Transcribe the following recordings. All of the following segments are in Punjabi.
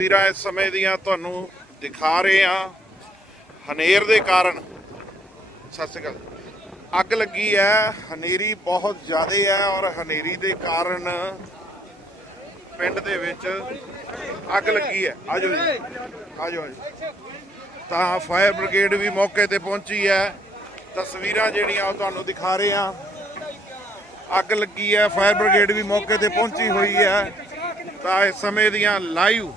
ਤਸਵੀਰਾਂ ਇਸ ਸਮੇਂ ਦੀਆਂ ਤੁਹਾਨੂੰ ਦਿਖਾ ਰਹੇ ਹਾਂ। ਹਨੇਰ ਦੇ ਕਾਰਨ। ਸਤਿ ਸ਼੍ਰੀ ਅਕਾਲ। ਅੱਗ ਲੱਗੀ ਹੈ, ਹਨੇਰੀ ਬਹੁਤ ਜ਼ਿਆਦਾ ਹੈ ਔਰ ਹਨੇਰੀ ਦੇ ਕਾਰਨ ਪਿੰਡ ਦੇ ਵਿੱਚ ਅੱਗ ਲੱਗੀ ਹੈ। ਆਜੋ ਜੀ ਆਜੋ ਆਜੋ ਤਾਂ ਫਾਇਰ ਬ੍ਰਿਗੇਡ ਵੀ ਮੌਕੇ ਤੇ ਪਹੁੰਚੀ ਹੈ। ਤਸਵੀਰਾਂ ਜਿਹੜੀਆਂ ਉਹ ਤੁਹਾਨੂੰ ਦਿਖਾ ਰਹੇ ਹਾਂ। ਅੱਗ ਲੱਗੀ ਹੈ, ਫਾਇਰ ਬ੍ਰਿਗੇਡ ਵੀ ਮੌਕੇ ਤੇ ਪਹੁੰਚੀ ਹੋਈ ਹੈ। ਤਾਂ ਇਸ ਸਮੇਂ ਦੀਆਂ ਲਾਈਵ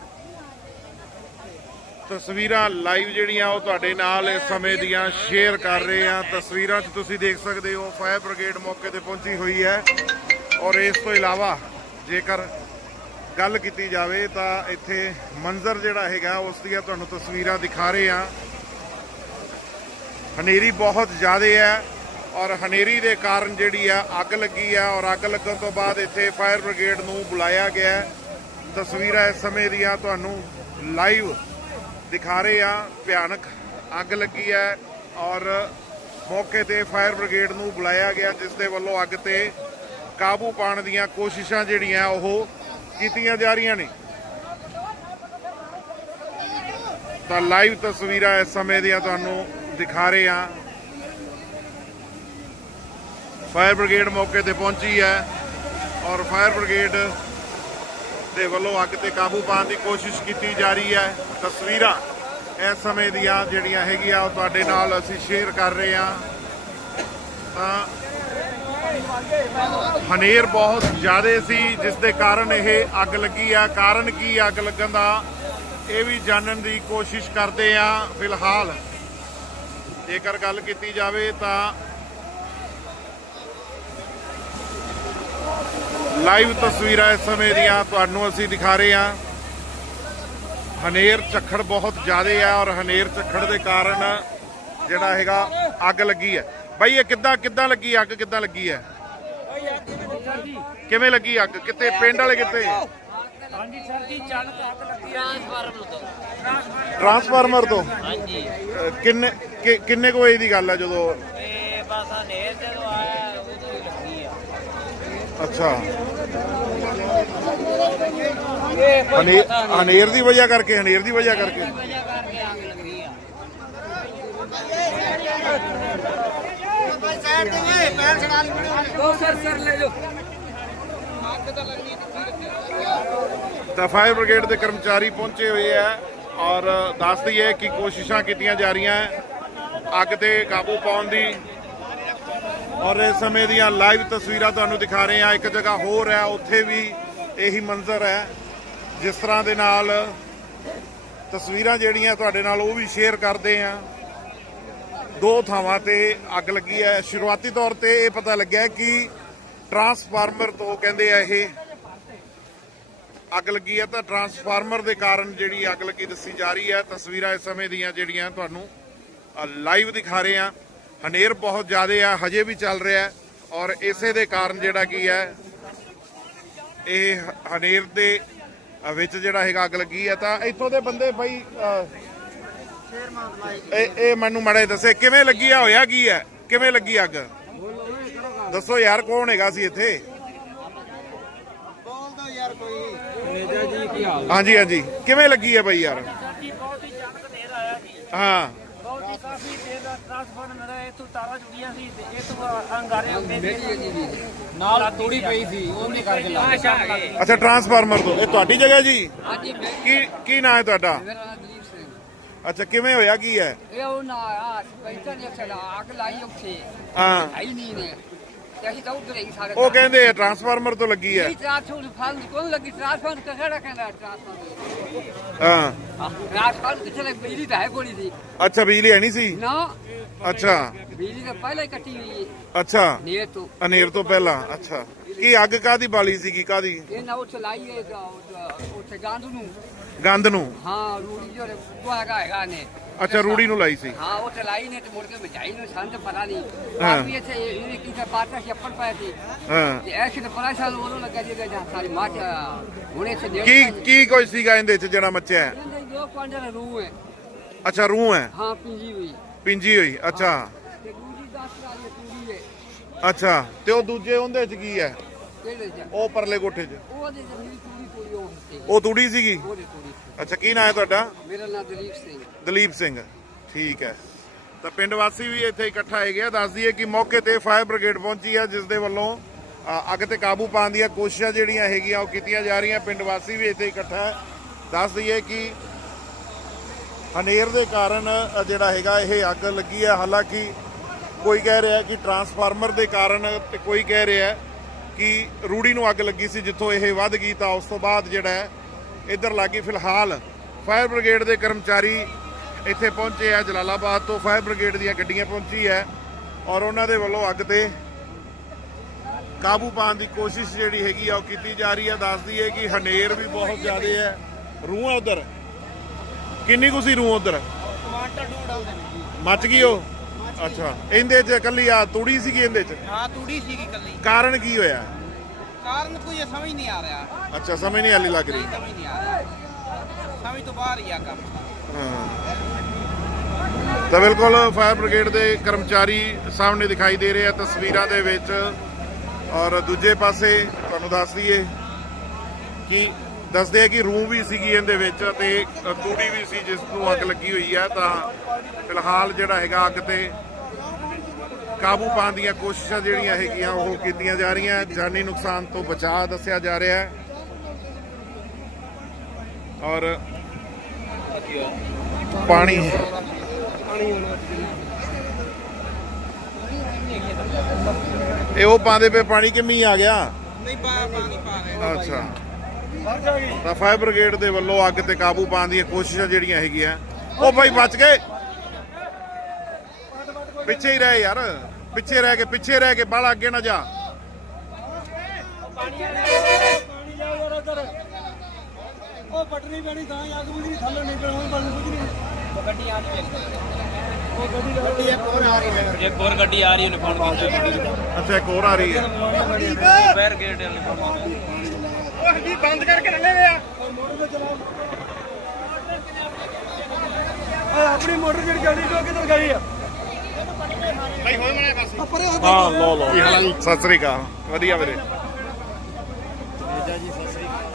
ਤਸਵੀਰਾਂ ਲਾਈਵ ਜਿਹੜੀਆਂ ਉਹ ਤੁਹਾਡੇ ਨਾਲ ਇਸ ਸਮੇਂ ਦੀਆਂ ਸ਼ੇਅਰ ਕਰ ਰਹੇ ਹਾਂ। ਤਸਵੀਰਾਂ 'ਚ ਤੁਸੀਂ ਦੇਖ ਸਕਦੇ ਹੋ, ਫਾਇਰ ਬ੍ਰਿਗੇਡ ਮੌਕੇ ਤੇ ਪਹੁੰਚੀ ਹੋਈ ਹੈ। ਔਰ ਇਸ ਤੋਂ ਇਲਾਵਾ ਜੇਕਰ ਗੱਲ ਕੀਤੀ ਜਾਵੇ ਤਾਂ ਇੱਥੇ ਮੰਜ਼ਰ ਜਿਹੜਾ ਹੈਗਾ, ਉਸ ਦੀਆਂ ਤੁਹਾਨੂੰ ਤਸਵੀਰਾਂ ਦਿਖਾ ਰਹੇ ਹਾਂ। ਹਨੇਰੀ ਬਹੁਤ ਜ਼ਿਆਦਾ ਹੈ ਔਰ ਹਨੇਰੀ ਦੇ ਕਾਰਨ ਜਿਹੜੀ ਆ, ਅੱਗ ਲੱਗੀ ਆ ਔਰ ਅੱਗ ਲੱਗਣ ਤੋਂ ਬਾਅਦ ਇੱਥੇ ਫਾਇਰ ਬ੍ਰਿਗੇਡ ਨੂੰ ਬੁਲਾਇਆ ਗਿਆ ਤਸਵੀਰਾਂ ਇਸ ਸਮੇਂ ਦੀਆਂ ਤੁਹਾਨੂੰ ਲਾਈਵ ਦਿਖਾ ਰਹੇ ਆ, ਭਿਆਨਕ ਅੱਗ ਲੱਗੀ ਹੈ ਔਰ ਮੌਕੇ ਤੇ ਫਾਇਰ ਬ੍ਰਿਗੇਡ ਨੂੰ ਬੁਲਾਇਆ ਗਿਆ, ਜਿਸ ਦੇ ਵੱਲੋਂ ਅੱਗ ਤੇ ਕਾਬੂ ਪਾਉਣ ਦੀਆਂ ਕੋਸ਼ਿਸ਼ਾਂ ਜਿਹੜੀਆਂ ਉਹ ਕੀਤੀਆਂ ਜਾ ਰਹੀਆਂ ਨੇ। ਤਾਂ ਲਾਈਵ ਤਸਵੀਰਾਂ ਇਸ ਸਮੇਂ ਦੀਆਂ ਤੁਹਾਨੂੰ ਦਿਖਾ ਰਹੇ ਹਾਂ। ਫਾਇਰ ਬ੍ਰਿਗੇਡ ਮੌਕੇ ਤੇ ਪਹੁੰਚੀ ਹੈ ਔਰ ਫਾਇਰ ਬ੍ਰਿਗੇਡ ਦੇ ਵੱਲੋਂ ਅੱਗ ਤੇ ਕਾਬੂ ਪਾਉਣ ਦੀ ਕੋਸ਼ਿਸ਼ ਕੀਤੀ ਜਾ ਰਹੀ ਹੈ। ਤਸਵੀਰਾਂ ਇਸ ਸਮੇਂ ਦੀਆਂ ਜਿਹੜੀਆਂ ਹੈਗੀਆਂ, ਉਹ ਤੁਹਾਡੇ ਨਾਲ ਅਸੀਂ ਸ਼ੇਅਰ ਕਰ ਰਹੇ ਹਾਂ। ਤਾਂ ਹਨੇਰ ਬਹੁਤ ਜ਼ਿਆਦਾ ਸੀ, ਜਿਸ ਦੇ ਕਾਰਨ ਇਹ ਅੱਗ ਲੱਗੀ ਆ। ਕਾਰਨ ਕੀ ਅੱਗ ਲੱਗਣ ਦਾ, ਇਹ ਵੀ ਜਾਣਨ ਦੀ ਕੋਸ਼ਿਸ਼ ਕਰਦੇ ਆ ਫਿਲਹਾਲ ਜੇਕਰ ਗੱਲ ਕੀਤੀ ਜਾਵੇ ਤਾਂ ਲਾਈਵ ਤਸਵੀਰਾਂ ਇਸ ਸਮੇਂ ਦੀਆਂ ਤੁਹਾਨੂੰ ਅਸੀਂ ਦਿਖਾ ਰਹੇ ਹਾਂ। ਹਨੇਰ ਝੱਖੜ ਬਹੁਤ ਜ਼ਿਆਦਾ ਹੈ ਔਰ ਹਨੇਰ ਝੱਖੜ ਦੇ ਕਾਰਨ ਜਿਹੜਾ ਹੈਗਾ ਅੱਗ ਲੱਗੀ ਹੈ। ਬਾਈ ਇਹ ਕਿੱਦਾਂ ਕਿੱਦਾਂ ਲੱਗੀ ਅੱਗ? ਕਿੱਦਾਂ ਲੱਗੀ ਹੈ? ਕਿਵੇਂ ਲੱਗੀ ਅੱਗ? ਕਿੱਥੇ? ਪਿੰਡ ਵਾਲੇ ਕਿੱਥੇ? ਹਾਂਜੀ ਸਰ ਜੀ ਚੱਲ ਕੱਟ ਲੱਗੀ ਟ੍ਰਾਂਸਫਾਰਮਰ ਤੋਂ। ਟਰਾਂਸਫਾਰਮਰ ਤੋਂ? ਹਾਂਜੀ। ਕਿੰਨੇ ਕਿੰਨੇ ਕੁ ਵਜੇ ਦੀ ਗੱਲ ਹੈ ਜਦੋਂ ਇਹ ਬਸ ਹਨੇਰ ਜਦੋਂ ਆਇਆ ਆ ਅੱਛਾ। ਇਹ ਕੋਈ ਹਨੇਰ ਪਤਾ ਨਹੀਂ ਹਨੇਰ ਦੀ ਵਜ੍ਹਾ ਕਰਕੇ, ਹਨੇਰ ਦੀ ਵਜ੍ਹਾ ਕਰਕੇ। ਵਜ੍ਹਾ ਕਰਕੇ ਅੱਗ ਲੱਗੀ ਆ ਤਾਂ ਫਾਇਰ ਬ੍ਰਿਗੇਡ ਦੇ ਕਰਮਚਾਰੀ ਪਹੁੰਚੇ ਹੋਏ ਆ ਔਰ ਦੱਸ ਦਈਏ ਕਿ ਕੋਸ਼ਿਸ਼ਾਂ ਕੀਤੀਆਂ ਜਾ ਰਹੀਆਂ ਹੈ ਅੱਗ ਤੇ ਕਾਬੂ ਪਾਉਣ ਦੀ। ਔਰ ਇਸ ਸਮੇਂ ਦੀਆਂ ਲਾਈਵ ਤਸਵੀਰਾਂ ਤੁਹਾਨੂੰ ਦਿਖਾ ਰਹੇ ਹਾਂ। ਇੱਕ ਜਗ੍ਹਾ ਹੋਰ ਹੈ, ਉੱਥੇ ਵੀ ਇਹੀ ਮੰਜ਼ਰ ਹੈ। ਜਿਸ ਤਰ੍ਹਾਂ ਦੇ ਨਾਲ ਤਸਵੀਰਾਂ ਜਿਹੜੀਆਂ ਤੁਹਾਡੇ ਨਾਲ ਉਹ ਵੀ ਸ਼ੇਅਰ ਕਰਦੇ ਆ ਦੋ ਥਾਵਾਂ ਤੇ ਅੱਗ ਲੱਗੀ ਹੈ। ਸ਼ੁਰੂਆਤੀ ਤੌਰ ਤੇ ਇਹ ਪਤਾ ਲੱਗਿਆ ਕਿ ਟਰਾਂਸਫਾਰਮਰ ਤੋਂ ਕਹਿੰਦੇ ਆ ਇਹ ਅੱਗ ਲੱਗੀ ਹੈ ਤਾਂ ਟਰਾਂਸਫਾਰਮਰ ਦੇ ਕਾਰਨ ਜਿਹੜੀ ਅੱਗ ਲੱਗੀ ਦੱਸੀ ਜਾ ਰਹੀ ਹੈ। ਤਸਵੀਰਾਂ ਇਸ ਸਮੇਂ ਦੀਆਂ ਜਿਹੜੀਆਂ ਤੁਹਾਨੂੰ ਲਾਈਵ ਦਿਖਾ ਰਹੇ ਆ ਹਨੇਰ ਬਹੁਤ ਜ਼ਿਆਦਾ ਆ ਹਜੇ ਵੀ ਚੱਲ ਰਿਹਾ ਔਰ ਇਸੇ ਦੇ ਕਾਰਨ ਜਿਹੜਾ ਕੀ ਹੈ ਇਹ ਹਨੇਰ ਦੇ ਵਿੱਚ ਜਿਹੜਾ ਹੈਗਾ ਅੱਗ ਲੱਗੀ ਹੈ ਤਾਂ ਇੱਥੋਂ ਦੇ ਬੰਦੇ ਬਈ ਇਹ ਇਹ ਮੈਨੂੰ ਮੜੇ ਦੱਸੇ ਕਿਵੇਂ ਲੱਗੀ ਆ ਹੋਇਆ ਕੀ ਹੈ? ਕਿਵੇਂ ਲੱਗੀ ਅੱਗ? ਦੱਸੋ ਯਾਰ ਕੌਣ ਹੈਗਾ ਸੀ ਇੱਥੇ? ਹਾਂਜੀ ਹਾਂਜੀ। ਕਿਵੇਂ ਲੱਗੀ ਹੈ ਬਈ ਯਾਰ? ਜੀ ਹੀ। ਕਾਫੀ ਦੇਰ ਦਾ ਟ੍ਰਾਂਸਫਾਰਮਰ ਮੇਰਾ ਇਹ ਤੋਂ ਤਾਰਾਂ ਜੁੜੀਆਂ ਸੀ ਤੇ ਇਹ ਤੋਂ ਅੰਗਾਰੇ ਹੁੰਦੇ ਸੀ ਨਾਲ ਤੋੜੀ ਪਈ ਸੀ ਉਹਨੇ ਕਰਕੇ ਲੱਗ ਅੱਛਾ ਟਰਾਂਸਫਾਰਮਰ ਤੋਂ। ਇਹ ਤੁਹਾਡੀ ਜਗ੍ਹਾ ਜੀ? ਹਾਂਜੀ ਕੀ ਕੀ ਨਾਂ ਹੈ ਤੁਹਾਡਾ? ਮੇਰਾ ਨਾਮ ਦਲੀਪ ਸਿੰਘ। ਅੱਛਾ ਕਿਵੇਂ ਹੋਇਆ ਕੀ ਹੈ? ਇਹ ਉਹ ਨਾ ਆ ਪੈਂਟਰ ਨੇ ਚਲਾ ਆਗ ਲਾਈ ਉੱਥੇ। ਹਾਂ। ਆਈ ਨਹੀਂ ਨੇ ਤੇ ਅਸੀਂ ਤਾਂ ਉਧਰ ਹੀ ਸਾਰੇ ਉਹ ਕਹਿੰਦੇ ਟਰਾਂਸਫਾਰਮਰ ਤੋਂ ਲੱਗੀ ਹੈ ਇਹ ਟ੍ਰਾਂਸਫਰ ਫਲ ਕੋਲ ਲੱਗੀ ਟ੍ਰਾਂਸਫਰ ਕਿਹੜਾ ਕਹਿੰਦਾ ਟ੍ਰਾਂਸਫਰ ਹਾਂ। ਟ੍ਰਾਂਸਫਰ ਕਿੱਥੇ ਲੱਗ ਬਿਜਲੀ ਤਾਂ ਹੈ ਕੋਲੀ ਸੀ। ਅੱਛਾ ਬਿਜਲੀ ਹੈ ਨਹੀਂ ਸੀ? ਨਾ। ਅੱਛਾ। ਬਿਜਲੀ ਤਾਂ ਪਹਿਲਾਂ ਹੀ ਕੱਟੀ ਹੋਈ ਹੈ ਅੱਛਾ। ਨੀਰ ਤੋਂ। ਹਨੇਰ ਤੋਂ ਪਹਿਲਾਂ ਅੱਛਾ। ਕੀ ਅੱਗ ਕਾਦੀ ਬਾਲੀ ਸੀਗੀ ਕਾਦੀ ਇਹ ਨਾ ਉੱਥੇ ਲਾਈ ਹੈ ਤਾਂ ਉਹ- ਉੱਥੇ ਗਾਂਧ ਨੂੰ। ਗੰਦ ਨੂੰ? ਹਾਂ ਰੂੜੀ ਜੋ ਗੁਆਗਾ ਹੈਗਾ ਨੇ ਅੱਛਾ ਰੂੜੀ ਨੂੰ ਲਾਈ ਸੀ। ਹਾਂ ਉਹ ਚਲਾਈ ਨੇ ਤੇ ਮੁੜ ਕੇ ਮਚਾਈ ਨੂੰ ਸੰਦ ਪਤਾ ਨਹੀਂ। ਹਾਂ। ਆਦਮੀ ਇੱਥੇ ਇਹਨੇ ਕੀਤਾ ਪਾਟਾ ਛੱਪੜ ਪਾਇਆ ਸੀ। ਹਾਂ। ਤੇ ਐਸੇ ਤੇ ਪਰਾਂ ਸਾਲ ਉਹਨੂੰ ਲੱਗਾ ਜਿਹਦਾ ਜਾਂ ਸਾਰੀ ਮਾਚ ਹੁਣੇ ਸੇ ਦੇਖ ਕੀ ਕੀ ਕੁਝ ਸੀਗਾ ਇਹਦੇ ਚ ਜਿਹੜਾ ਮੱਚਿਆ? ਹੈ? ਦੋ ਕੁਆਂਟਲ ਰੂਹ ਹੈ। ਅੱਛਾ ਰੂਹ ਹੈ? ਹਾਂ ਪਿੰਜੀ ਹੋਈ। ਪਿੰਜੀ ਹੋਈ ਅੱਛਾ। ਤੇ ਦੂਜੀ 10 ਵਾਲੀ ਪੂਰੀ ਹੈ। ਅੱਛਾ ਤੇ ਉਹ ਦੂਜੇ ਉਹਦੇ ਚ ਕੀ ਹੈ? ਕਿਹੜੇ ਚ? ਉਹ ਪਰਲੇ ਕੋਠੇ ਚ। ਉਹਦੇ ਜ਼ਮੀਨ ਪੂਰੀ ਪੂਰੀ ਉਹ ਤੇ ਉਹ ਤੂੜੀ ਸੀਗੀ? ਉਹਦੇ ਪੂਰੀ ਅੱਛਾ ਕੀ ਨਾਂ ਹੈ ਤੁਹਾਡਾ? ਮੇਰਾ ਨਾਮ ਦਲੀਪ ਸਿੰਘ ਦਲੀਪ ਸਿੰਘ। ਠੀਕ ਹੈ। ਤਾਂ ਪਿੰਡ ਵਾਸੀ ਵੀ ਇੱਥੇ ਇਕੱਠਾ ਹੋ ਗਿਆ ਦੱਸ ਦਈਏ ਕਿ ਮੌਕੇ ਤੇ ਫਾਇਰ ਬ੍ਰਿਗੇਡ ਪਹੁੰਚੀ ਆ ਜਿਸ ਦੇ ਵੱਲੋਂ ਅੱਗ ਤੇ ਕਾਬੂ ਪਾਉਣ ਦੀਆਂ ਕੋਸ਼ਿਸ਼ਾਂ ਜਿਹੜੀਆਂ ਹੈਗੀਆਂ ਉਹ ਕੀਤੀਆਂ ਜਾ ਰਹੀਆਂ। ਪਿੰਡ ਵਾਸੀ ਵੀ ਇੱਥੇ ਇਕੱਠਾ ਹੈ। ਦੱਸ ਦਈਏ ਕਿ ਹਨੇਰ ਦੇ ਕਾਰਨ ਜਿਹੜਾ ਹੈਗਾ ਇਹ ਅੱਗ ਲੱਗੀ ਹੈ ਹਾਲਾਂਕਿ ਕੋਈ ਕਹਿ ਰਿਹਾ ਕਿ ਟਰਾਂਸਫਾਰਮਰ ਦੇ ਕਾਰਨ ਤੇ ਕੋਈ ਕਹਿ ਰਿਹਾ ਹੈ ਕਿ ਰੂੜੀ ਨੂੰ ਅੱਗ ਲੱਗੀ ਸੀ ਜਿੱਥੋਂ ਇਹ ਵੱਧ ਗਈ ਤਾਂ ਉਸ ਤੋਂ ਬਾਅਦ ਜਿਹੜਾ ਹੈ ਇੱਧਰ ਲੱਗੀ ਫਿਲਹਾਲ ਫਾਇਰ ਬ੍ਰਿਗੇਡ ਦੇ ਕਰਮਚਾਰੀ ਇੱਥੇ ਪਹੁੰਚੇ ਆ ਜਲਾਲਾਬਾਦ ਤੋਂ। ਫਾਇਰ ਬ੍ਰਿਗੇਡ ਦੀਆਂ ਗੱਡੀਆਂ ਪਹੁੰਚੀ ਹੈ ਔਰ ਉਹਨਾਂ ਦੇ ਵੱਲੋਂ ਅੱਗ ਤੇ ਕਾਬੂ ਪਾਉਣ ਦੀ ਕੋਸ਼ਿਸ਼ ਜਿਹੜੀ ਹੈਗੀ ਆ ਉਹ ਕੀਤੀ ਜਾ ਰਹੀ ਹੈ ਦੱਸਦੀ ਹੈ ਕਿ ਹਨੇਰ ਵੀ ਬਹੁਤ ਜ਼ਿਆਦਾ ਹੈ। ਰੂਹ ਆ ਉਧਰ? ਕਿੰਨੀ ਕੁ ਸੀ ਰੂਹ ਉਧਰ? ਟਮਾਟਰ ਮੱਚ ਗਈ ਉਹ? ਅੱਛਾ। ਇਹਦੇ ਚ ਕੱਲੀ ਆ ਤੂੜੀ ਸੀਗੀ ਇਹਦੇ ਚ? ਹਾਂ ਤੂੜੀ ਸੀਗੀ ਕੱਲੀ ਕਾਰਨ ਕੀ ਹੋਇਆ? ਕਾਰਨ ਕੋਈ ਸਮਝ ਨਹੀਂ ਆ ਰਿਹਾ। ਅੱਛਾ ਸਮਝ ਨਹੀਂ ਆਲੀ ਲੱਗ ਰਹੀ। ਸਮਝ ਨਹੀਂ ਆ ਰਿਹਾ। ਸਮਝ ਤੋਂ ਬਾਹਰ ਹੀ ਆ ਕੰਮ। ਹਾਂ। ਤਾਂ ਬਿਲਕੁਲ ਫਾਇਰ ਬ੍ਰਿਗੇਡ ਦੇ ਕਰਮਚਾਰੀ ਸਾਹਮਣੇ ਦਿਖਾਈ ਦੇ ਰਹੇ ਆ ਤਸਵੀਰਾਂ ਦੇ ਵਿੱਚ। ਔਰ ਦੂਜੇ ਪਾਸੇ ਤੁਹਾਨੂੰ ਦੱਸ ਦਈਏ ਕਿ ਦੱਸਦੇ ਆ ਕਿ ਰੂਮ ਵੀ ਸੀਗੀ ਇਹਦੇ ਵਿੱਚ ਤੇ ਤੂੜੀ ਵੀ ਸੀ ਜਿਸ ਨੂੰ ਅੱਗ ਲੱਗੀ ਹੋਈ ਆ। ਤਾਂ ਫਿਲਹਾਲ ਜਿਹੜਾ ਹੈਗਾ ਅੱਗ ਤੇ ਕਾਬੂ ਪਾਉਣ ਦੀਆਂ ਕੋਸ਼ਿਸ਼ਾਂ ਜਿਹੜੀਆਂ ਹੈਗੀਆਂ ਉਹ ਕੀਤੀਆਂ ਜਾ ਰਹੀਆਂ। ਜਾਨੀ ਨੁਕਸਾਨ ਤੋਂ ਬਚਾਅ ਦੱਸਿਆ ਜਾ ਰਿਹਾ ਹੈ। ਔਰ ਪਾਣੀ ਇਹ ਉਹ ਪਾਉਂਦੇ ਪਏ ਪਾਣੀ ਕਿ ਮੀਂਹ ਆ ਗਿਆ? ਨਹੀਂ ਪਾ ਪਾਣੀ ਪਾ ਰਹੇ ਅੱਛਾ। ਤਾਂ ਫਾਇਰ ਬ੍ਰਿਗੇਡ ਦੇ ਵੱਲੋਂ ਅੱਗ ਤੇ ਕਾਬੂ ਪਾਉਣ ਦੀਆਂ ਕੋਸ਼ਿਸ਼ਾਂ ਜਿਹੜੀਆਂ ਹੈਗੀਆਂ। ਉਹ ਭਾਈ ਬਚ ਗਏ। ਪਿੱਛੇ ਹੀ ਰਹਿ ਯਾਰ। ਪਿੱਛੇ ਰਹਿ ਕੇ, ਪਿੱਛੇ ਰਹਿ ਕੇ, ਬਾਹਲਾ ਅੱਗੇ ਨਾ ਜਾ। ਉਹ ਪਟਣੀ ਪੈਣੀ ਤਾਂ ਅੱਗ ਬੁਝੀ ਥੱਲੇ ਨਿਕਲਣਾ ਬਣ ਕੁਝ ਨਹੀਂ ਗੱਡੀ ਆ ਰਹੀ ਉਹ ਗੱਡੀ ਗੱਡੀ ਇੱਕ ਹੋਰ ਆ ਰਹੀ ਹੈ ਇੱਕ ਹੋਰ ਗੱਡੀ ਆ ਰਹੀ ਹੈ ਫੋਨ ਕੀਤਾ ਅੱਛਾ, ਇੱਕ ਹੋਰ ਆ ਰਹੀ ਹੈ। ਫਾਇਰ ਗੇਟ ਵਾਲੇ ਉਹ ਜੀ ਬੰਦ ਕਰਕੇ ਰੱਖੇ ਵੇ ਆ ਮੋਟਰ ਤੇ ਚਲਾਓ ਆਪਣੀ ਮੋਟਰ ਜਿਹੜੀ ਗੱਡੀ ਤੋਂ ਕਿੱਧਰ ਗਈ ਆ। ਭਾਈ ਹੋਏ ਮਨੇ ਪਾਸੇ। ਪਰੇ ਹੋ ਹਾਂ ਲੋ ਲੋ ਸਤਿ ਸ੍ਰੀ ਅਕਾਲ। ਵਧੀਆ ਵੀਰੇ।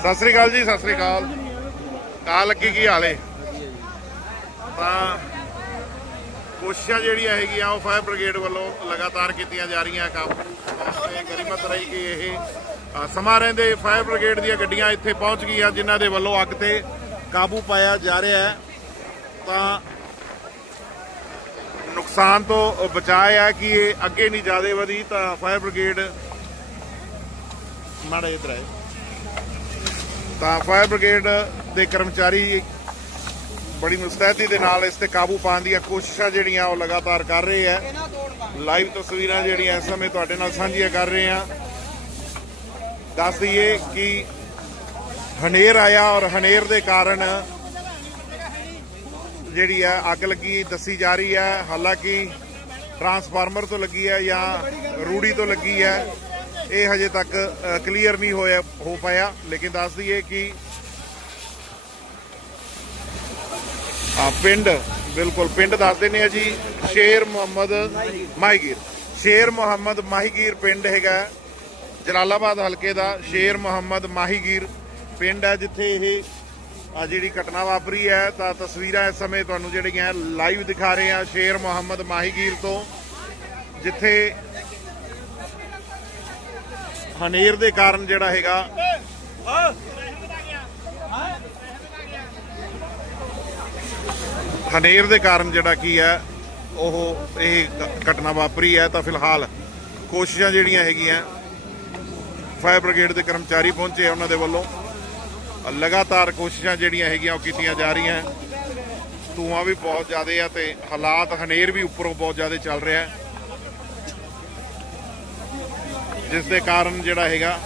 ਸਤਿ ਸ੍ਰੀ ਅਕਾਲ ਜੀ ਸਤਿ ਸ੍ਰੀ ਅਕਾਲ। ਕਾ ਲੱਗੀ ਕੀ ਹਾਲੇ ਤਾਂ ਕੋਸ਼ਿਸ਼ਾਂ ਜਿਹੜੀਆਂ ਹੈਗੀਆਂ ਉਹ ਫਾਇਰ ਬ੍ਰਿਗੇਡ ਵੱਲੋਂ ਲਗਾਤਾਰ ਕੀਤੀਆਂ ਜਾ ਰਹੀਆਂ ਕਾਬੂ ਗਰੀਮਤ ਰਹੀ ਕਿ ਇਹ ਸਮਾਂ ਰਹਿੰਦੇ ਫਾਇਰ ਬ੍ਰਿਗੇਡ ਦੀਆਂ ਗੱਡੀਆਂ ਇੱਥੇ ਪਹੁੰਚ ਗਈਆਂ ਜਿਨ੍ਹਾਂ ਦੇ ਵੱਲੋਂ ਅੱਗ ਤੇ ਕਾਬੂ ਪਾਇਆ ਜਾ ਰਿਹਾ ਹੈ। ਤਾਂ ਨੁਕਸਾਨ ਤੋਂ ਬਚਾਅ ਹੈ ਕਿ ਇਹ ਅੱਗੇ ਨਹੀਂ ਜ਼ਿਆਦਾ ਵਧੀ, ਤਾਂ ਫਾਇਰ ਬ੍ਰਿਗੇਡ ਮਾੜਾ ਇਧਰ ਹੈ ਤਾਂ ਫਾਇਰ ਬ੍ਰਿਗੇਡ ਦੇ ਕਰਮਚਾਰੀ ਬੜੀ ਮੁਸਤੈਦੀ ਦੇ ਨਾਲ ਇਸ ਤੇ ਕਾਬੂ ਪਾਉਣ ਦੀਆਂ ਕੋਸ਼ਿਸ਼ਾਂ ਜਿਹੜੀਆਂ ਉਹ ਲਗਾਤਾਰ ਕਰ ਰਹੇ ਆ। ਲਾਈਵ ਤਸਵੀਰਾਂ ਜਿਹੜੀਆਂ ਇਸ ਸਮੇਂ ਤੁਹਾਡੇ ਨਾਲ ਸਾਂਝੀਆਂ ਕਰ ਰਹੇ ਆ। ਦੱਸ ਦਈਏ ਕਿ ਹਨੇਰ ਆਇਆ ਔਰ ਹਨੇਰ ਦੇ ਕਾਰਨ ਜਿਹੜੀ ਹੈ ਅੱਗ ਲੱਗੀ, ਦੱਸੀ ਜਾ ਰਹੀ ਹੈ ਹਾਲਾਂਕਿ ਟਰਾਂਸਫਾਰਮਰ ਤੋਂ ਲੱਗੀ ਹੈ ਜਾਂ ਰੂੜੀ ਤੋਂ ਲੱਗੀ ਹੈ ਇਹ ਹਜੇ ਤੱਕ ਕਲੀਅਰ ਨਹੀਂ ਹੋਇਆ, ਹੋ ਪਾਇਆ। ਲੇਕਿਨ ਦੱਸ ਦਈਏ ਕਿ ਆ ਪਿੰਡ, ਬਿਲਕੁਲ ਪਿੰਡ ਦੱਸ ਦਿੰਦੇ ਆ ਜੀ, ਸ਼ੇਰ ਮੁਹੰਮਦ ਮਾਹੀਗੀਰ। ਸ਼ੇਰ ਮੁਹੰਮਦ ਮਾਹੀਗੀਰ ਪਿੰਡ ਹੈਗਾ, ਜਲਾਲਾਬਾਦ ਹਲਕੇ ਦਾ, ਸ਼ੇਰ ਮੁਹੰਮਦ ਮਾਹੀਗੀਰ ਪਿੰਡ ਹੈ ਜਿੱਥੇ ਇਹ ਆ ਜਿਹੜੀ ਘਟਨਾ ਵਾਪਰੀ ਹੈ, ਤਾਂ ਤਸਵੀਰਾਂ ਇਸ ਸਮੇਂ ਤੁਹਾਨੂੰ ਜਿਹੜੀਆਂ ਲਾਈਵ ਦਿਖਾ ਰਹੇ ਆ ਸ਼ੇਰ ਮੁਹੰਮਦ ਮਾਹੀਗੀਰ ਤੋਂ, ਜਿੱਥੇ ਹਨੇਰ ਦੇ ਕਾਰਨ ਜਿਹੜਾ ਹੈਗਾ, ਹਨੇਰ ਦੇ ਕਾਰਨ ਜਿਹੜਾ ਕੀ ਹੈ, ਉਹ ਇਹ ਘਟਨਾ ਵਾਪਰੀ ਹੈ, ਤਾਂ ਫਿਲਹਾਲ ਕੋਸ਼ਿਸ਼ਾਂ ਜਿਹੜੀਆਂ ਹੈਗੀਆਂ, ਫਾਇਰ ਬ੍ਰਿਗੇਡ ਦੇ ਕਰਮਚਾਰੀ ਪਹੁੰਚੇ ਆ ਉਹਨਾਂ ਦੇ ਵੱਲੋਂ। ਲਗਾਤਾਰ ਕੋਸ਼ਿਸ਼ਾਂ ਜਿਹੜੀਆਂ ਹੈਗੀਆਂ ਉਹ ਕੀਤੀਆਂ ਜਾ ਰਹੀਆਂ। ਧੂਆਂ ਵੀ ਬਹੁਤ ਜ਼ਿਆਦਾ ਆ ਤੇ ਹਾਲਾਤ ਹਨੇਰ ਵੀ ਉੱਪਰੋਂ ਬਹੁਤ ਜ਼ਿਆਦਾ ਚੱਲ ਰਿਹਾ ਹੈ। ਜਿਸ ਦੇ ਕਾਰਨ ਜਿਹੜਾ ਹੈਗਾ,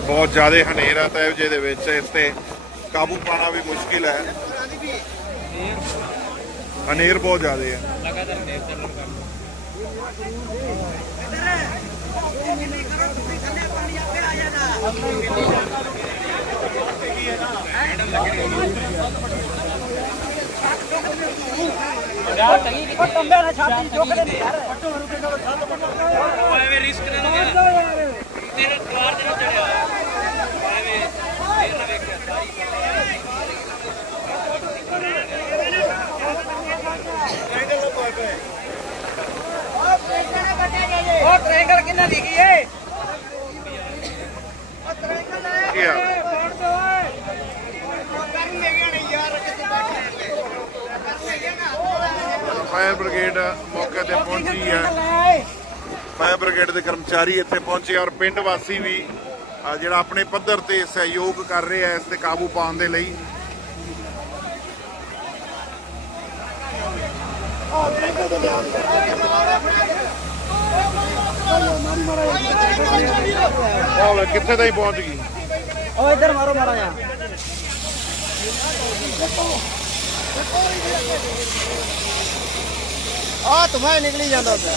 ਬਹੁਤ ਜ਼ਿਆਦਾ ਹਨੇਰ ਹੈ ਤਾਂ ਇਹੋ ਦੇ ਵਿੱਚ ਇਸ ਤੇ ਕਾਬੂ ਪਾਣਾ ਵੀ ਮੁਸ਼ਕਿਲ ਹੈ। ਹਨੇਰ ਬਹੁਤ ਜ਼ਿਆਦਾ ਹੈ ਲਗਾਤਾਰ ਨੇਰ ਚੱਲਣ ਕੰਮ ਉਹ ਟੰਬੇ ਨਾਲ ਛਾਤੀ ਚੁੱਕ ਲੈਂਦੇ ਯਾਰ ਐਵੇਂ ਰਿਸਕ ਨਾ ਲਿਆ ਤੇਰੇ ਦਵਾਰ ਦੇ ਨਾਲ ਚੜਿਆ ਐਵੇਂ ਫੇਰ ਨਾ ਵੇਖਿਆ ਉਹ ਟ੍ਰੈਂਗਲ ਕਿੰਨਾ ਲਿਖੀ ਏ? ਕੀ ਆ? ਫਾਇਰ ਬ੍ਰਿਗੇਡ ਮੌਕੇ ਤੇ ਪਹੁੰਚੀ ਹੈ। ਫਾਇਰ ਬ੍ਰਿਗੇਡ ਦੇ ਕਰਮਚਾਰੀ ਇੱਥੇ ਪਹੁੰਚੇ ਔਰ ਪਿੰਡ ਵਾਸੀ ਵੀ ਜਿਹੜਾ ਆਪਣੇ ਪੱਧਰ ਤੇ ਸਹਿਯੋਗ ਕਰ ਰਹੇ ਆ ਇਸ ਤੇ ਕਾਬੂ ਪਾਉਣ ਦੇ ਲਈ। ਉਹ ਲੈ, ਕਿੱਥੇ ਤਾਈਂ ਪਹੁੰਚ ਗਈ? ਉਹ ਇੱਧਰ ਮਾਰੋ ਮਾਰਾ ਯਾਰ ਆ ਤੁਮਾ ਨਿਕਲੀ ਜਾਂਦਾ ਉੱਥੇ।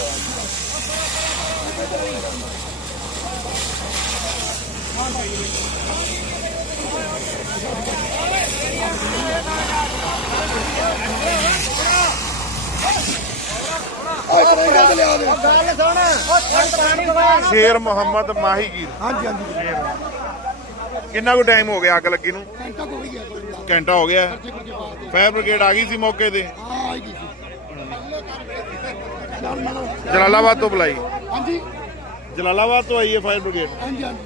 ਗੱਲ ਸੁਣ ਉਹ ਠੰਡ ਪਾਣੀ ਪਵਾਇਆ ਸ਼ੇਰ ਮੁਹੰਮਦ ਮਾਹੀਗੀਰ ਹਾਂਜੀ ਹਾਂਜੀ ਕਿੰਨਾ ਕੁ ਟਾਈਮ ਹੋ ਗਿਆ ਅੱਗ ਲੱਗੀ ਨੂੰ? ਘੰਟਾ ਹੋ ਗਿਆ। ਫਾਇਰ ਬ੍ਰਿਗੇਡ ਆ ਗਈ ਸੀ ਮੌਕੇ ਤੇ? ਜਲਾਲਾਬਾਦ ਤੋਂ ਬੁਲਾਈ। ਹਾਂਜੀ ਜਲਾਲਾਬਾਦ ਤੋਂ ਆਈ ਹੈ ਫਾਇਰ ਬ੍ਰਿਗੇਡ? ਹਾਂਜੀ ਹਾਂਜੀ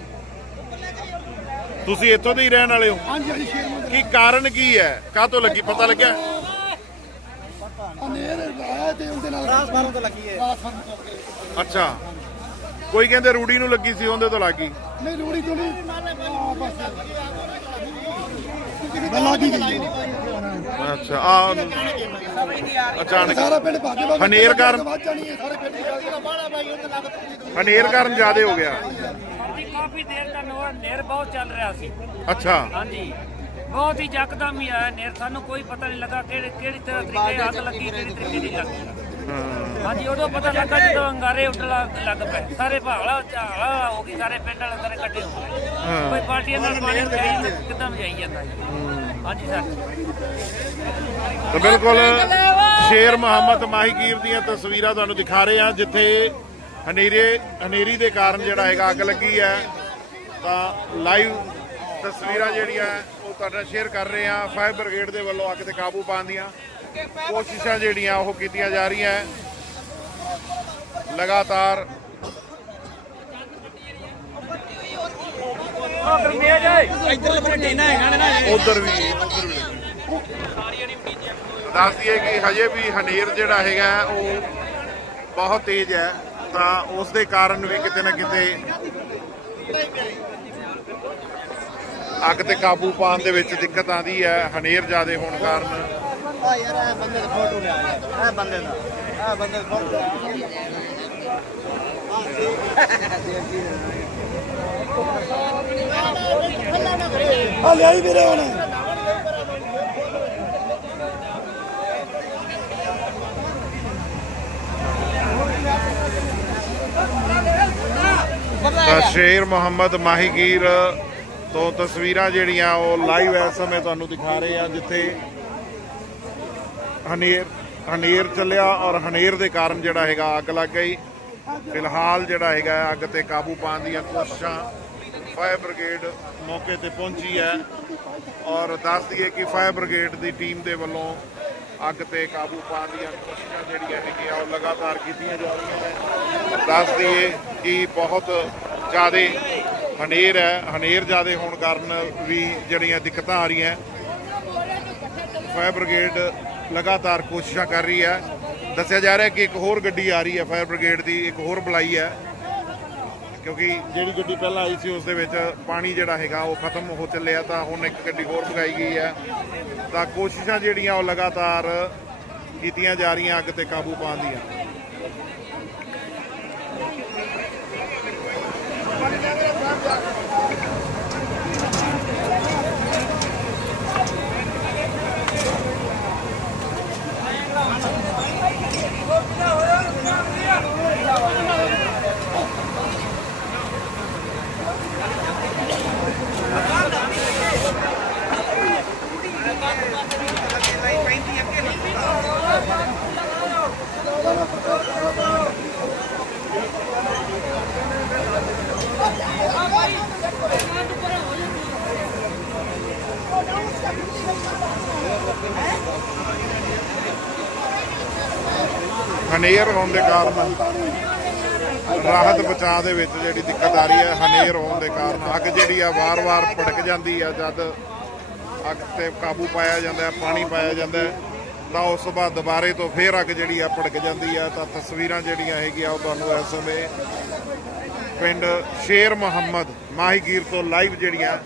ਤੁਸੀਂ ਇੱਥੋਂ ਦੇ ਹੀ ਰਹਿਣ ਵਾਲੇ ਹੋ? ਹਾਂਜੀ ਹਾਂਜੀ ਸ਼ੇਰ ਮੁਹੰਮਦ ਕੀ ਕਾਰਨ ਕੀ ਹੈ? ਕਾਹ ਤੋਂ ਲੱਗੀ? ਪਤਾ ਲੱਗਿਆ? ਅਨੇਰ ਆਇਆ ਤੇ ਉਹਦੇ ਨਾਲ ਟ੍ਰਾਂਸਫਾਰਮਰ ਤੋਂ ਲੱਗੀ ਏ ਟ੍ਰਾਂਸਫਾਰਮਰ ਤੋਂ ਲੱਗੇ। ਅੱਛਾ। ਕੋਈ ਕਹਿੰਦੇ ਰੂੜੀ ਨੂੰ ਲੱਗੀ ਸੀ ਉਹਦੇ ਤੋਂ ਲੱਗੀ ਨਹੀਂ ਰੂੜੀ ਬਸ। ਬੱਲਾ ਕੀ ਗਈ। ਅੱਛਾ ਆ ਅਚਾਨਕ। ਸਾਰਾ ਪਿੰਡ ਭਾਗੇ ਭਾਗੇ ਹਨੇਰ ਕਾਰਨ- ਵੱਧ ਜਾਣੀ ਹੈ ਸਾਰੇ ਪਿੰਡ ਦੀ। ਗੱਲ ਹਨੇਰ ਕਾਰਨ ਜ਼ਿਆਦੇ ਹੋ ਗਿਆ। ਕਾਫੀ ਦੇਰ ਦਾ ਨੋਰ ਨੇਰ ਬਹੁਤ ਚੱਲ ਰਿਹਾ ਸੀ। ਅੱਛਾ। ਹਾਂਜੀ। ਬਹੁਤ ਹੀ ਜੱਕਦਮ ਹੀ ਆਇਆ ਨੇਰ ਸਾਨੂੰ ਕੋਈ ਪਤਾ ਨਹੀਂ ਲੱਗਾ ਕਿਹੜੇ ਕਿਹੜੀ ਤਰ੍ਹਾਂ ਤਰੀਕੇ ਅੱਗ ਲੱਗੀ ਕਿਹੜੀ ਤਰੀਕੇ ਦੀ ਲੱਗੀ। ਹਾਂਜੀ ਉਦੋਂ ਪਤਾ ਲੱਗਾ ਜਦੋਂ ਅੰਗਾਰੇ ਉੱਡਣ ਲੱਗ ਪਏ। ਸਾਰੇ ਭਾਵਲਾ ਝਾਲਾ ਹੋ ਗਈ ਸਾਰੇ ਪਿੰਡ ਵਾਲੇ ਸਾਰੇ ਇਕੱਠੇ ਹੋ ਗਏ। ਕੋਈ ਪਾਰਟੀਆਂ ਨਾਲ ਪਾਣੀ ਚਾਹੀ ਕਿੱਦਾਂ ਵਜਾਈ ਜਾਂਦਾ ਜੀ। ਹਾਂਜੀ ਸਰ। ਤਾਂ ਬਿਲਕੁਲ ਸ਼ੇਰ ਮੁਹੰਮਦ ਮਾਹੀਗੀਰ ਦੀਆਂ ਤਸਵੀਰਾਂ ਤੁਹਾਨੂੰ ਦਿਖਾ ਰਹੇ ਹਾਂ ਜਿੱਥੇ ਹਨੇਰੇ ਹਨੇਰੀ ਦੇ ਕਾਰਨ ਜਿਹੜਾ ਹੈਗਾ ਅੱਗ ਲੱਗੀ ਹੈ। ਤਾਂ ਲਾਈਵ ਤਸਵੀਰਾਂ ਜਿਹੜੀਆਂ ਤੁਹਾਡੇ ਨਾਲ ਸ਼ੇਅਰ ਕਰ ਰਹੇ ਹਾਂ। ਫਾਇਰ ਬ੍ਰਿਗੇਡ ਦੇ ਵੱਲੋਂ ਅੱਗ ਤੇ ਕਾਬੂ ਪਾਉਣ ਦੀਆਂ ਕੋਸ਼ਿਸ਼ਾਂ ਜਿਹੜੀਆਂ ਉਹ ਕੀਤੀਆਂ ਜਾ ਰਹੀਆਂ ਲਗਾਤਾਰ ਇੱਧਰ ਵੀ ਉਧਰ ਵੀ ਦੱਸ ਦਈਏ ਕਿ ਹਜੇ ਵੀ ਹਨੇਰ ਜਿਹੜਾ ਹੈਗਾ ਉਹ ਬਹੁਤ ਤੇਜ਼ ਹੈ। ਤਾਂ ਉਸ ਦੇ ਕਾਰਨ ਵੀ ਕਿਤੇ ਨਾ ਕਿਤੇ ਅੱਗ ਤੇ ਕਾਬੂ ਪਾਉਣ ਦੇ ਵਿੱਚ ਦਿੱਕਤ ਆਉਂਦੀ ਹੈ ਹਨੇਰ ਜ਼ਿਆਦਾ ਹੋਣ ਕਾਰਨ। ਆ ਯਾਰ ਇਹ ਬੰਦੇ ਦਾ ਫੋਟੋ ਲਿਆ ਇਹ ਬੰਦੇ ਦਾ ਇਹ ਬੰਦੇ ਦਾ ਫੋਟੋ ਆ ਲਿਆਈ ਵੀਰੇ ਹੁਣ। ਤਾਂ ਸ਼ੇਰ ਮੁਹੰਮਦ ਮਾਹੀਗੀਰ ਤੋਂ ਤਸਵੀਰਾਂ ਜਿਹੜੀਆਂ ਉਹ ਲਾਈਵ ਇਸ ਸਮੇਂ ਤੁਹਾਨੂੰ ਦਿਖਾ ਰਹੇ ਆ ਜਿੱਥੇ ਹਨੇਰ ਹਨੇਰ ਚੱਲਿਆ ਔਰ ਹਨੇਰ ਦੇ ਕਾਰਨ ਜਿਹੜਾ ਹੈਗਾ ਅੱਗ ਲੱਗ ਗਈ। ਫਿਲਹਾਲ ਜਿਹੜਾ ਹੈਗਾ ਅੱਗ ਤੇ ਕਾਬੂ ਪਾਉਣ ਦੀਆਂ ਕੋਸ਼ਿਸ਼ਾਂ ਫਾਇਰ ਬ੍ਰਿਗੇਡ ਮੌਕੇ ਤੇ ਪਹੁੰਚੀ ਹੈ ਔਰ ਦੱਸ ਦਈਏ ਕਿ ਫਾਇਰ ਬ੍ਰਿਗੇਡ ਦੀ ਟੀਮ ਦੇ ਵੱਲੋਂ ਅੱਗ ਤੇ ਕਾਬੂ ਪਾਉਣ ਦੀਆਂ ਕੋਸ਼ਿਸ਼ਾਂ ਜਿਹੜੀਆਂ ਹੈਗੀਆਂ ਉਹ ਲਗਾਤਾਰ ਕੀਤੀਆਂ ਜਾ ਰਹੀਆਂ ਨੇ। ਦੱਸ ਦਈਏ ਕਿ ਬਹੁਤ ਜ਼ਿਆਦਾ ਹਨੇਰ ਹੈ, ਹਨੇਰ ਜ਼ਿਆਦਾ ਹੋਣ ਕਾਰਨ ਵੀ ਜਿਹੜੀਆਂ ਦਿੱਕਤਾਂ ਆ ਰਹੀਆਂ। ਫਾਇਰ ਬ੍ਰਿਗੇਡ ਲਗਾਤਾਰ ਕੋਸ਼ਿਸ਼ਾਂ ਕਰ ਰਹੀ ਹੈ। ਦੱਸਿਆ ਜਾ ਰਿਹਾ ਕਿ ਇੱਕ ਹੋਰ ਗੱਡੀ ਆ ਰਹੀ ਹੈ, ਫਾਇਰ ਬ੍ਰਿਗੇਡ ਦੀ ਇੱਕ ਹੋਰ ਬੁਲਾਈ ਹੈ। ਕਿਉਂਕਿ ਜਿਹੜੀ ਗੱਡੀ ਪਹਿਲਾਂ ਆਈ ਸੀ, ਉਸ ਦੇ ਵਿੱਚ ਪਾਣੀ ਜਿਹੜਾ ਹੈਗਾ, ਉਹ ਖਤਮ ਹੋ ਚੱਲਿਆ, ਤਾਂ ਹੁਣ ਇੱਕ ਗੱਡੀ ਹੋਰ ਮੰਗਾਈ ਗਈ ਹੈ। ਤਾਂ ਕੋਸ਼ਿਸ਼ਾਂ ਜਿਹੜੀਆਂ, ਉਹ ਲਗਾਤਾਰ ਕੀਤੀਆਂ ਜਾ ਰਹੀਆਂ ਅੱਗ ਤੇ ਕਾਬੂ ਪਾਉਣ ਦੀਆਂ। ਹਨੇਰ ਹੋਣ ਦੇ ਕਾਰਨ, ਰਾਹਤ ਬਚਾਅ ਦੇ ਵਿੱਚ ਜਿਹੜੀ ਦਿੱਕਤ ਆ ਰਹੀ ਹੈ, ਹਨੇਰ ਹੋਣ ਦੇ ਕਾਰਨ, ਅੱਗ ਜਿਹੜੀ ਆ ਵਾਰ-ਵਾਰ ਭੜਕ ਜਾਂਦੀ ਆ, ਜਦ ਅੱਗ ਤੇ ਕਾਬੂ ਪਾਇਆ ਜਾਂਦਾ ਹੈ, ਪਾਣੀ ਪਾਇਆ ਜਾਂਦਾ ਹੈ, ਤਾਂ ਉਸ ਤੋਂ ਬਾਅਦ ਦੁਬਾਰੇ ਤੋਂ ਫੇਰ ਅੱਗ ਜਿਹੜੀ ਆ ਭੜਕ ਜਾਂਦੀ ਆ, ਤਾਂ ਤਸਵੀਰਾਂ ਜਿਹੜੀਆਂ ਹੈਗੀਆਂ ਉਹ ਤੁਹਾਨੂੰ ਇਸ ਸਮੇਂ ਪਿੰਡ ਸ਼ੇਰ ਮੁਹੰਮਦ ਮਾਹੀਗੀਰ ਤੋਂ ਲਾਈਵ ਜਿਹੜੀਆਂ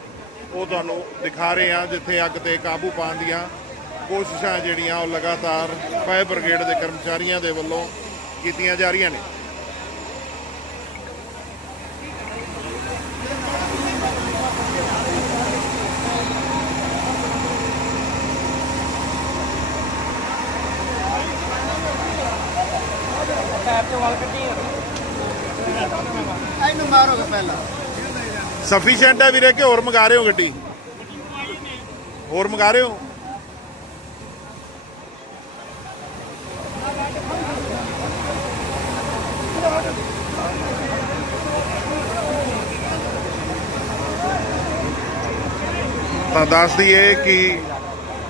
ਉਹ ਤੁਹਾਨੂੰ ਦਿਖਾ ਰਹੇ ਆ ਜਿੱਥੇ ਅੱਗ ਤੇ ਕਾਬੂ ਪਾਉਣ ਦੀਆਂ ਕੋਸ਼ਿਸ਼ਾਂ ਜਿਹੜੀਆਂ ਉਹ ਲਗਾਤਾਰ ਫਾਇਰ ਬ੍ਰਿਗੇਡ ਦੇ ਕਰਮਚਾਰੀਆਂ ਦੇ ਵੱਲੋਂ ਕੀਤੀਆਂ ਜਾ ਰਹੀਆਂ ਨੇ। ਇਹਨੂੰ ਮਾਰੋਗੇ ਪਹਿਲਾਂ। ਸਫੀਸ਼ੀਐਂਟ ਹੈ ਵੀਰੇ ਕਿ ਹੋਰ ਮੰਗਾ ਰਹੇ ਹੋ ਗੱਡੀ? ਹੋਰ ਮੰਗਾ ਰਹੇ ਹੋ? ਤਾਂ ਦੱਸ ਦਈਏ ਕਿ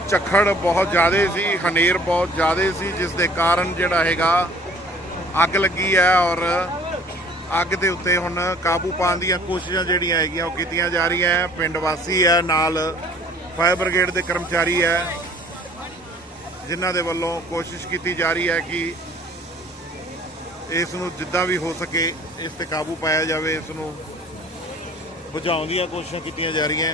ਝੱਖੜ ਬਹੁਤ ਜ਼ਿਆਦਾ ਸੀ, ਹਨੇਰ ਬਹੁਤ ਜ਼ਿਆਦਾ ਸੀ, ਜਿਸ ਦੇ ਕਾਰਨ ਜਿਹੜਾ ਹੈਗਾ ਅੱਗ ਲੱਗੀ ਹੈ ਔਰ ਅੱਗ ਦੇ ਉੱਤੇ ਹੁਣ ਕਾਬੂ ਪਾਉਣ ਦੀਆਂ ਕੋਸ਼ਿਸ਼ਾਂ ਜਿਹੜੀਆਂ ਹੈਗੀਆਂ ਉਹ ਕੀਤੀਆਂ ਜਾ ਰਹੀਆਂ ਹੈ। ਪਿੰਡ ਵਾਸੀ ਹੈ, ਨਾਲ ਫਾਇਰ ਬ੍ਰਿਗੇਡ ਦੇ ਕਰਮਚਾਰੀ ਹੈ, ਜਿਨ੍ਹਾਂ ਦੇ ਵੱਲੋਂ ਕੋਸ਼ਿਸ਼ ਕੀਤੀ ਜਾ ਰਹੀ ਹੈ ਕਿ ਇਸ ਨੂੰ ਜਿੱਦਾਂ ਵੀ ਹੋ ਸਕੇ ਇਸ ਤੇ ਕਾਬੂ ਪਾਇਆ ਜਾਵੇ, ਇਸ ਨੂੰ ਬੁਝਾਉਣ ਦੀਆਂ ਕੋਸ਼ਿਸ਼ਾਂ ਕੀਤੀਆਂ ਜਾ ਰਹੀਆਂ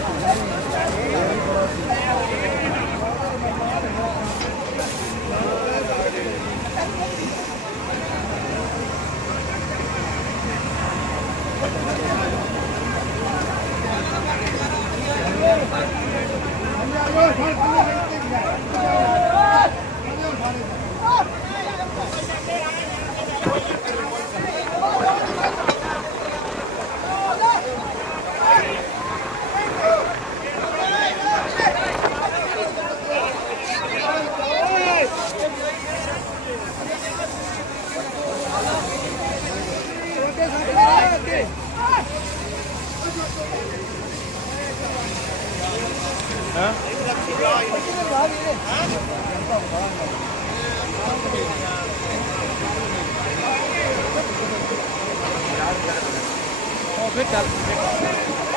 ਫਿਰ ਚੱਲ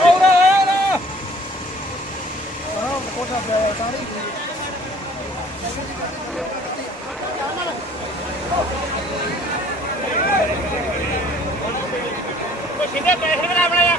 ਔਰਾ ਔਰਾ ਆਹ ਕੋਟਾ ਪਿਆ ਸਾਰੀ ਕਿੰਨੇ ਪੈਸੇ ਬਣਾਉਣੇ ਆ।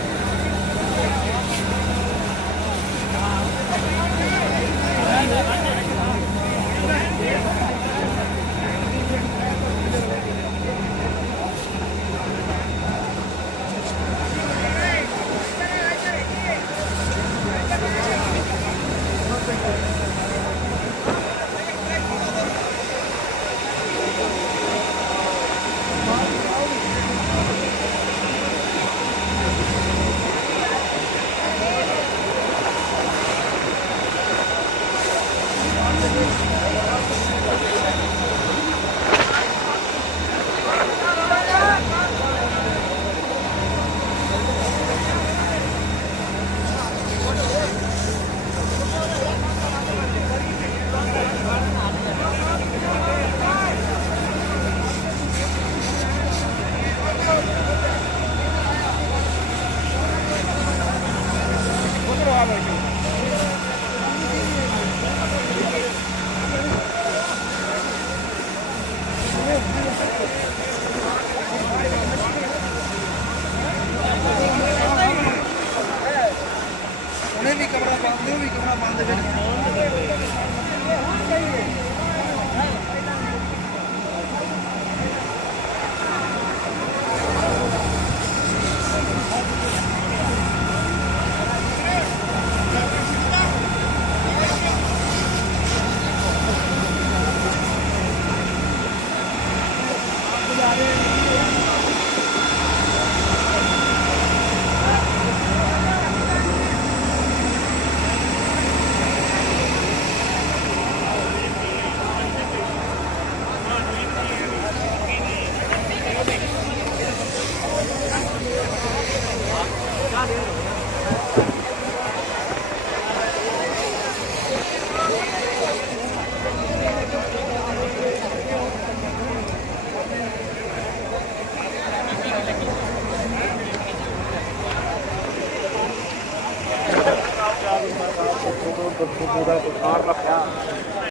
brava, Gil.